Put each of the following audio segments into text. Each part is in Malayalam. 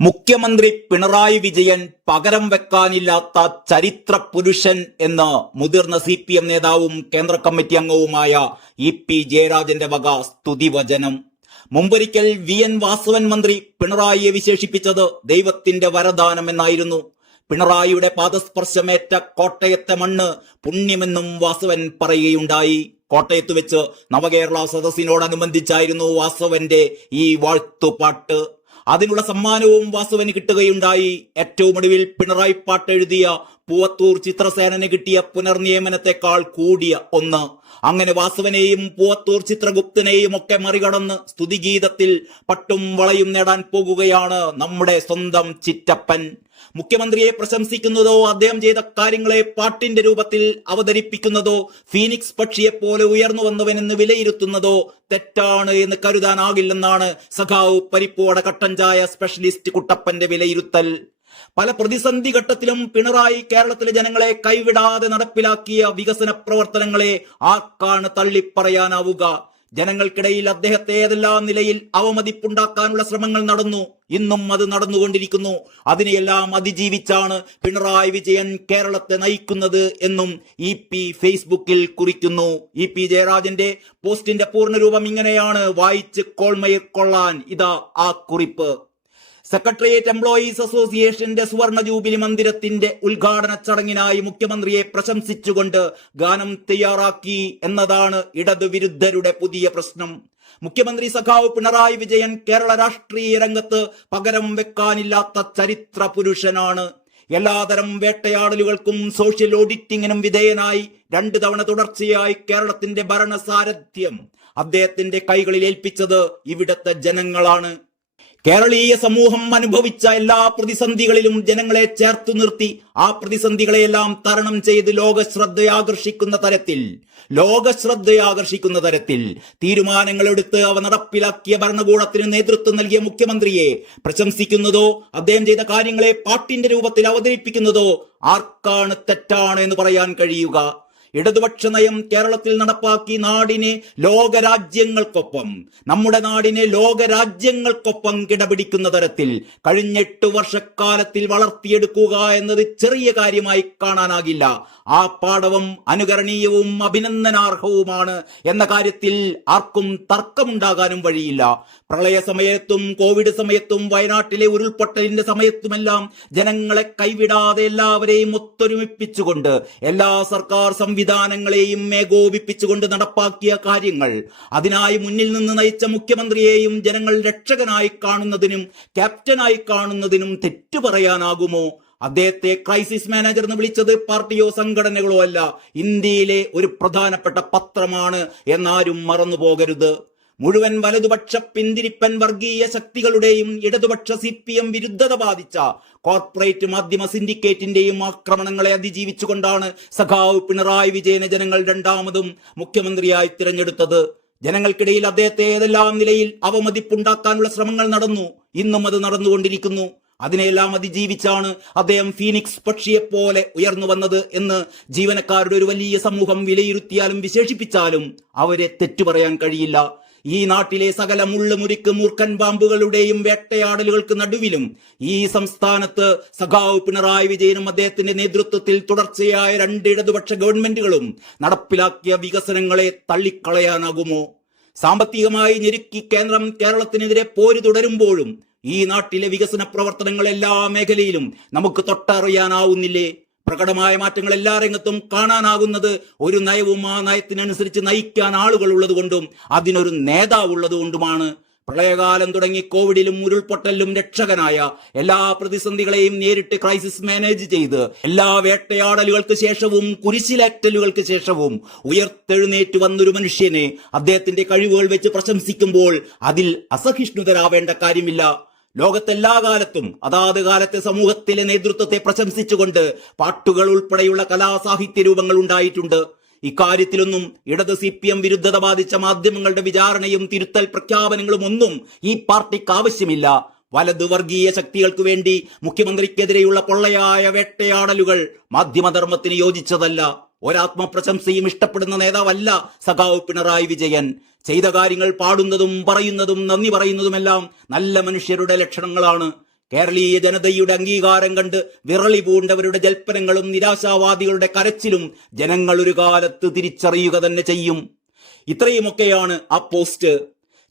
മുഖ്യമന്ത്രി പിണറായി വിജയൻ പകരം വെക്കാനില്ലാത്ത ചരിത്ര പുരുഷൻ എന്ന് മുതിർന്ന സി പി എം നേതാവും കേന്ദ്ര കമ്മിറ്റി അംഗവുമായ ഇ പി ജയരാജന്റെ വക സ്തുതിവചനം. മുമ്പൊരിക്കൽ വി എൻ വാസവൻ മന്ത്രി പിണറായിയെ വിശേഷിപ്പിച്ചത് ദൈവത്തിന്റെ വരദാനം എന്നായിരുന്നു. പിണറായിയുടെ പാദസ്പർശമേറ്റ കോട്ടയത്തെ മണ്ണ് പുണ്യമെന്നും വാസവൻ പറയുകയുണ്ടായി. കോട്ടയത്ത് വെച്ച് നവകേരള സദസ്സിനോടനുബന്ധിച്ചായിരുന്നു വാസവന്റെ ഈ വാഴ്ത്തുപാട്ട്. അതിനുള്ള സമ്മാനവും വാസുവിന് കിട്ടുകയുണ്ടായി. ഏറ്റവും ഒടുവിൽ പിണറായി പാട്ട് എഴുതിയ പൂവത്തൂർ ചിത്രസേനന് കിട്ടിയ പുനർനിയമനത്തെക്കാൾ കൂടിയ ഒന്ന്. അങ്ങനെ വാസുവനെയും പൂവത്തൂർ ചിത്രഗുപ്തനെയും ഒക്കെ മറികടന്ന് സ്തുതിഗീതത്തിൽ പട്ടും വളയും നേടാൻ പോകുകയാണ് നമ്മുടെ സ്വന്തം ചിറ്റപ്പൻ. മുഖ്യമന്ത്രിയെ പ്രശംസിക്കുന്നതോ അദ്ദേഹം ചെയ്ത കാര്യങ്ങളെ പാട്ടിന്റെ രൂപത്തിൽ അവതരിപ്പിക്കുന്നതോ ഫീനിക്സ് പക്ഷിയെ പോലെ ഉയർന്നു വന്നവനെന്ന് വിലയിരുത്തുന്നതോ തെറ്റാണ് എന്ന് കരുതാനാകില്ലെന്നാണ് സഖാവ് പരിപ്പോട കട്ടഞ്ചായ സ്പെഷ്യലിസ്റ്റ് കുട്ടപ്പന്റെ വിലയിരുത്തൽ. പല പ്രതിസന്ധി ഘട്ടത്തിലും പിണറായി കേരളത്തിലെ ജനങ്ങളെ കൈവിടാതെ നടപ്പിലാക്കിയ വികസന പ്രവർത്തനങ്ങളെ ആർക്കാണ് തള്ളിപ്പറയാനാവുക? ജനങ്ങൾക്കിടയിൽ അദ്ദേഹത്തെ ഏതെല്ലാം നിലയിൽ അവമതിപ്പുണ്ടാക്കാനുള്ള ശ്രമങ്ങൾ നടന്നു ഇന്നും അത് നടന്നുകൊണ്ടിരിക്കുന്നു. അതിനെയെല്ലാം അതിജീവിച്ചാണ് പിണറായി വിജയൻ കേരളത്തെ നയിക്കുന്നത് എന്നും ഇ പി ഫേസ്ബുക്കിൽ കുറിക്കുന്നു. ഇ പി ജയരാജന്റെ പോസ്റ്റിന്റെ പൂർണരൂപം ഇങ്ങനെയാണ്. വായിച്ച് കോൾമയെ കൊള്ളാൻ. ഇതാ ആ കുറിപ്പ്. സെക്രട്ടേറിയറ്റ് എംപ്ലോയീസ് അസോസിയേഷന്റെ സുവർണ ജൂബിലി മന്ദിരത്തിന്റെ ഉദ്ഘാടന ചടങ്ങിനായി മുഖ്യമന്ത്രിയെ പ്രശംസിച്ചുകൊണ്ട് ഗാനം തയ്യാറാക്കി എന്നതാണ് ഇടതുവിരുദ്ധരുടെ പുതിയ പ്രശ്നം മുഖ്യമന്ത്രി സഖാവ് പിണറായി വിജയൻ കേരള രാഷ്ട്രീയ രംഗത്ത് പകരം വെക്കാനില്ലാത്ത ചരിത്ര പുരുഷനാണ് എല്ലാതരം വേട്ടയാടലുകൾക്കും സോഷ്യൽ ഓഡിറ്റിങ്ങിനും വിധേയനായി രണ്ടു തവണ തുടർച്ചയായി കേരളത്തിന്റെ ഭരണസാരഥ്യം അദ്ദേഹത്തിന്റെ കൈകളിൽ ഏൽപ്പിച്ചത് ഇവിടത്തെ ജനങ്ങളാണ് കേരളീയ സമൂഹം അനുഭവിച്ച എല്ലാ പ്രതിസന്ധികളിലും ജനങ്ങളെ ചേർത്തു നിർത്തി ആ പ്രതിസന്ധികളെയെല്ലാം തരണം ചെയ്ത് ലോകശ്രദ്ധയാകർഷിക്കുന്ന തരത്തിൽ ലോകശ്രദ്ധയാകർഷിക്കുന്ന തരത്തിൽ തീരുമാനങ്ങളെടുത്ത് അവ നടപ്പിലാക്കിയ ഭരണകൂടത്തിന് നേതൃത്വം നൽകിയ മുഖ്യമന്ത്രിയെ പ്രശംസിക്കുന്നതോ അദ്ദേഹം ചെയ്ത കാര്യങ്ങളെ പാട്ടിന്റെ രൂപത്തിൽ അവതരിപ്പിക്കുന്നതോ ആർക്കാണ് തെറ്റാണ് എന്ന് പറയാൻ കഴിയുക? ഇടതുപക്ഷ നയം കേരളത്തിൽ നടപ്പാക്കി നാടിനെ ലോകരാജ്യങ്ങൾക്കൊപ്പം നമ്മുടെ നാടിനെ ലോകരാജ്യങ്ങൾക്കൊപ്പം കിടപിടിക്കുന്ന തരത്തിൽ കഴിഞ്ഞ എട്ട് വർഷക്കാലത്തിൽ വളർത്തിയെടുക്കുക എന്നത് ചെറിയ കാര്യമായി കാണാനാകില്ല. ആ പാഠവും അനുകരണീയവും അഭിനന്ദനാർഹവുമാണ് എന്ന കാര്യത്തിൽ ആർക്കും തർക്കമുണ്ടാകാനും വഴിയില്ല. പ്രളയ സമയത്തും കോവിഡ് സമയത്തും വയനാട്ടിലെ ഉരുൾപൊട്ടലിന്റെ സമയത്തുമെല്ലാം ജനങ്ങളെ കൈവിടാതെ എല്ലാവരെയും ഒത്തൊരുമിപ്പിച്ചുകൊണ്ട് എല്ലാ സർക്കാർ സംവിധാനങ്ങളെയും ഏകോപിപ്പിച്ചുകൊണ്ട് നടപ്പാക്കിയ കാര്യങ്ങൾ. അതിനായി മുന്നിൽ നിന്ന് നയിച്ച മുഖ്യമന്ത്രിയെയും ജനങ്ങൾ രക്ഷകനായി കാണുന്നതിനും ക്യാപ്റ്റനായി കാണുന്നതിനും തെറ്റു പറയാനാകുമോ? അദ്ദേഹത്തെ ക്രൈസിസ് മാനേജർ എന്ന് വിളിച്ചത് പാർട്ടിയോ സംഘടനകളോ അല്ല. ഇന്ത്യയിലെ ഒരു പ്രധാനപ്പെട്ട പത്രമാണ്. എന്നാരും മറന്നു പോകരുത് മുഴുവൻ വലതുപക്ഷ പിന്തിരിപ്പൻ വർഗീയ ശക്തികളുടെയും ഇടതുപക്ഷ സി പി എം വിരുദ്ധത ബാധിച്ച കോർപ്പറേറ്റ് മാധ്യമ സിൻഡിക്കേറ്റിന്റെയും ആക്രമണങ്ങളെ അതിജീവിച്ചുകൊണ്ടാണ് സഖാവ് പിണറായി വിജയനെ ജനങ്ങൾ രണ്ടാമതും മുഖ്യമന്ത്രിയായി തിരഞ്ഞെടുത്തത്. ജനങ്ങൾക്കിടയിൽ അദ്ദേഹത്തെ ഏതെല്ലാം നിലയിൽ അവമതിപ്പുണ്ടാക്കാനുള്ള ശ്രമങ്ങൾ നടന്നു ഇന്നും അത് നടന്നുകൊണ്ടിരിക്കുന്നു. അതിനെല്ലാം അതിജീവിച്ചാണ് അദ്ദേഹം ഫീനിക്സ് പക്ഷിയെപ്പോലെ ഉയർന്നു വന്നത് എന്ന് ജീവനക്കാരുടെ ഒരു വലിയ സമൂഹം വിലയിരുത്തിയാലും വിശേഷിപ്പിച്ചാലും അവരെ തെറ്റു പറയാൻ കഴിയില്ല. ഈ നാട്ടിലെ സകല മുള്ളുമുരിക്ക് മൂർഖൻ പാമ്പുകളുടെയും വേട്ടയാടലുകൾക്ക് നടുവിലും ഈ സംസ്ഥാനത്ത് സഖാവ് പിണറായി വിജയനും അദ്ദേഹത്തിന്റെ നേതൃത്വത്തിൽ തുടർച്ചയായ രണ്ട് ഇടതുപക്ഷ ഗവൺമെന്റുകളും നടപ്പിലാക്കിയ വികസനങ്ങളെ തള്ളിക്കളയാനാകുമോ? സാമ്പത്തികമായി ഞെരുക്കി കേന്ദ്രം കേരളത്തിനെതിരെ പോര് തുടരുമ്പോഴും ഈ നാട്ടിലെ വികസന പ്രവർത്തനങ്ങൾ എല്ലാ മേഖലയിലും നമുക്ക് തൊട്ടറിയാനാവുന്നില്ലേ? പ്രകടമായ മാറ്റങ്ങൾ എല്ലാ രംഗത്തും കാണാനാകുന്നത് ഒരു നയവും ആ നയത്തിനനുസരിച്ച് നയിക്കാൻ ആളുകൾ ഉള്ളത് കൊണ്ടും അതിനൊരു നേതാവ് ഉള്ളത് കൊണ്ടുമാണ്. പ്രളയകാലം തുടങ്ങി കോവിഡിലും ഉരുൾപൊട്ടലിലും രക്ഷകനായ എല്ലാ പ്രതിസന്ധികളെയും നേരിട്ട് ക്രൈസിസ് മാനേജ് ചെയ്ത് എല്ലാ വേട്ടയാടലുകൾക്ക് ശേഷവും കുരിശിലേറ്റലുകൾക്ക് ശേഷവും ഉയർത്തെഴുന്നേറ്റ് വന്നൊരു മനുഷ്യനെ അദ്ദേഹത്തിന്റെ കഴിവുകൾ വെച്ച് പ്രശംസിക്കുമ്പോൾ അതിൽ അസഹിഷ്ണുതരാവേണ്ട കാര്യമില്ല. ലോകത്തെല്ലാ കാലത്തും അതാത് കാലത്തെ സമൂഹത്തിലെ നേതൃത്വത്തെ പ്രശംസിച്ചുകൊണ്ട് പാട്ടുകൾ ഉൾപ്പെടെയുള്ള കലാസാഹിത്യ രൂപങ്ങൾ ഉണ്ടായിട്ടുണ്ട്. ഇക്കാര്യത്തിലൊന്നും ഇടത് സി പി എം വിരുദ്ധത ബാധിച്ച മാധ്യമങ്ങളുടെ വിചാരണയും തിരുത്തൽ പ്രഖ്യാപനങ്ങളും ഒന്നും ഈ പാർട്ടിക്ക് ആവശ്യമില്ല. വലതു വർഗീയ ശക്തികൾക്ക് വേണ്ടി മുഖ്യമന്ത്രിക്കെതിരെയുള്ള പൊള്ളയായ വേട്ടയാടലുകൾ മാധ്യമധർമ്മത്തിന് യോജിച്ചതല്ല. ഒരാത്മപ്രശംസയും ഇഷ്ടപ്പെടുന്ന നേതാവല്ല സഖാവ് പിണറായി വിജയൻ. ചെയ്ത കാര്യങ്ങൾ പാടുന്നതും പറയുന്നതും നന്ദി പറയുന്നതുമെല്ലാം നല്ല മനുഷ്യരുടെ ലക്ഷണങ്ങളാണ്. കേരളീയ ജനതയുടെ അംഗീകാരം കണ്ട് വിറളി പൂണ്ടവരുടെ ജൽപ്പനങ്ങളും നിരാശാവാദികളുടെ കരച്ചിലും ജനങ്ങൾ ഒരു കാലത്ത് തിരിച്ചറിയുക തന്നെ ചെയ്യും. ഇത്രയുമൊക്കെയാണ് ആ പോസ്റ്റ്.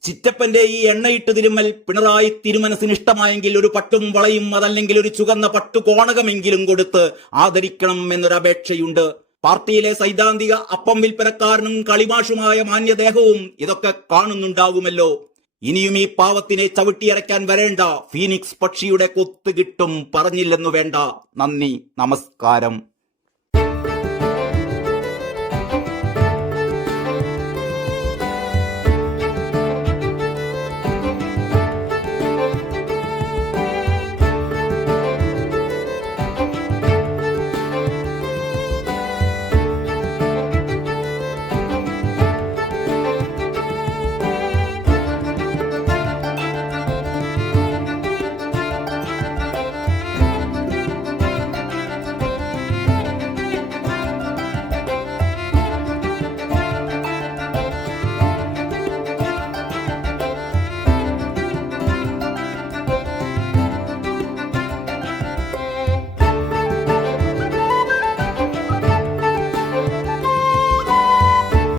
ചിറ്റപ്പന്റെ ഈ എണ്ണയിട്ട് തിരുമൽ പിണറായി തിരുമനസിന് ഇഷ്ടമായെങ്കിൽ ഒരു പട്ടും വളയും അതല്ലെങ്കിൽ ഒരു ചുകന്ന പട്ടു കോണകമെങ്കിലും കൊടുത്ത് ആദരിക്കണം എന്നൊരു അപേക്ഷയുണ്ട്. പാർട്ടിയിലെ സൈദ്ധാന്തിക അപ്പം വിൽപ്പനക്കാരനും കളിമാഷുമായ മാന്യദേഹവും ഇതൊക്കെ കാണുന്നുണ്ടാകുമല്ലോ ഇനിയും ഈ പാവത്തിനെ ചവിട്ടിയരയ്ക്കാൻ വരേണ്ട ഫീനിക്സ് പക്ഷിയുടെ കൊത്ത് കിട്ടും പറഞ്ഞില്ലെന്നു വേണ്ട. നന്ദി നമസ്കാരം.